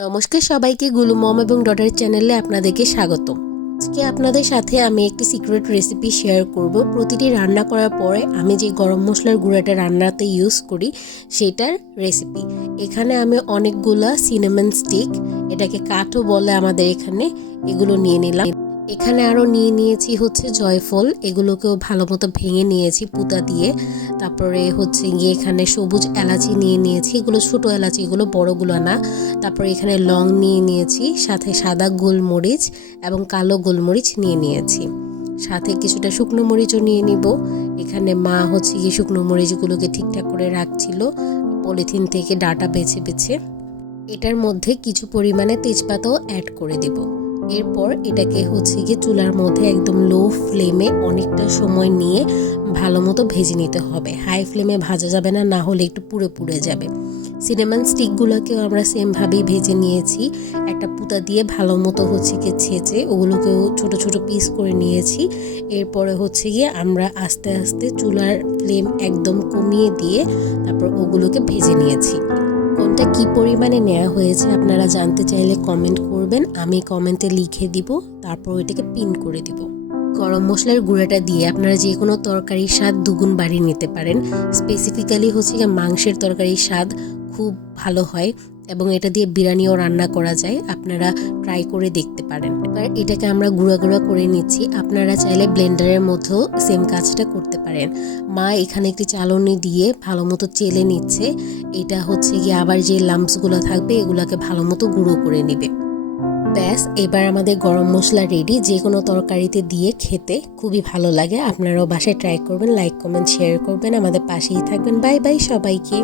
নমস্কার সবাইকে, গুলু মম এবং ডটার চ্যানেলে আপনাদেরকে স্বাগতম। আজকে আপনাদের সাথে আমি একটি সিক্রেট রেসিপি শেয়ার করব। প্রতিটি রান্না করার পরে আমি যে গরম মশলার গুঁড়াটা রান্নাতে ইউজ করি সেটার রেসিপি। এখানে আমি অনেকগুলা সিনামন স্টিক, এটাকে কাঠও বলে আমাদের এখানে, এগুলো নিয়ে নিলাম। এখানে আরও নিয়ে নিয়েছি হচ্ছে জয়ফল, এগুলোকেও ভালো মতো ভেঙে নিয়েছি পুতা দিয়ে। তারপরে হচ্ছে গিয়ে এখানে সবুজ এলাচি নিয়ে নিয়েছি, এগুলো ছোটো এলাচি, এগুলো বড়গুলো না। তারপরে এখানে লং নিয়ে নিয়েছি, সাথে সাদা গোলমরিচ এবং কালো গোলমরিচ নিয়ে নিয়েছি, সাথে কিছুটা শুকনো মরিচও নিয়ে নিব। এখানে মা হচ্ছে গিয়ে শুকনো মরিচগুলোকে ঠিকঠাক করে রাখছিল পলিথিন থেকে ডাটা বেছে বেছে। এটার মধ্যে কিছু পরিমাণে তেজপাতাও অ্যাড করে দেব। এরপর এটাকে হচ্ছে গিয়ে চুলার মধ্যে একদম লো ফ্লেমে অনেকটা সময় নিয়ে ভালো মতো ভেজে নিতে হবে। হাই ফ্লেমে ভাজা যাবে না, না হলে একটু পুড়ে পুড়ে যাবে। সিনেমান স্টিকগুলোকেও আমরা সেমভাবেই ভেজে নিয়েছি, একটা পুতা দিয়ে ভালো মতো হচ্ছে গিয়ে ছেঁচে ওগুলোকেও ছোট ছোট পিস করে নিয়েছি। এরপরে হচ্ছে গিয়ে আমরা আস্তে আস্তে চুলার ফ্লেম একদম কমিয়ে দিয়ে তারপর ওগুলোকে ভেজে নিয়েছি। কোনটা কি পরিমাণে নেওয়া হয়েছে আপনারা জানতে চাইলে কমেন্ট করবেন, আমি কমেন্টে লিখে দিব, তারপর ওইটাকে পিন করে দিব। গরম মশলার গুঁড়াটা দিয়ে আপনারা যে কোনো তরকারির স্বাদ দুগুণ বাড়িয়ে নিতে পারেন। স্পেসিফিক্যালি হচ্ছে গিয়ে মাংসের তরকারির স্বাদ খুব ভালো হয় এবং এটা দিয়ে বিরিয়ানিও রান্না করা যায়, আপনারা ট্রাই করে দেখতে পারেন। এবার এটাকে আমরা গুঁড়া গুঁড়া করে নিচ্ছি, আপনারা চাইলে ব্লেন্ডারের মধ্যেও সেম কাজটা করতে পারেন। মা এখানে একটি চালনি দিয়ে ভালো মতো চেলে নিচ্ছে, এটা হচ্ছে গিয়ে আবার যে লাম্পসগুলো থাকবে এগুলোকে ভালো মতো গুঁড়ো করে নেবে। ব্যাস, এবার আমাদের গরম মশলা রেডি। যে কোনো তরকারিতে দিয়ে খেতে খুবই ভালো লাগে। আপনারাও বাসায় ট্রাই করবেন, লাইক কমেন্ট শেয়ার করবেন, আমাদের পাশেই থাকবেন। বাই বাই সবাইকে।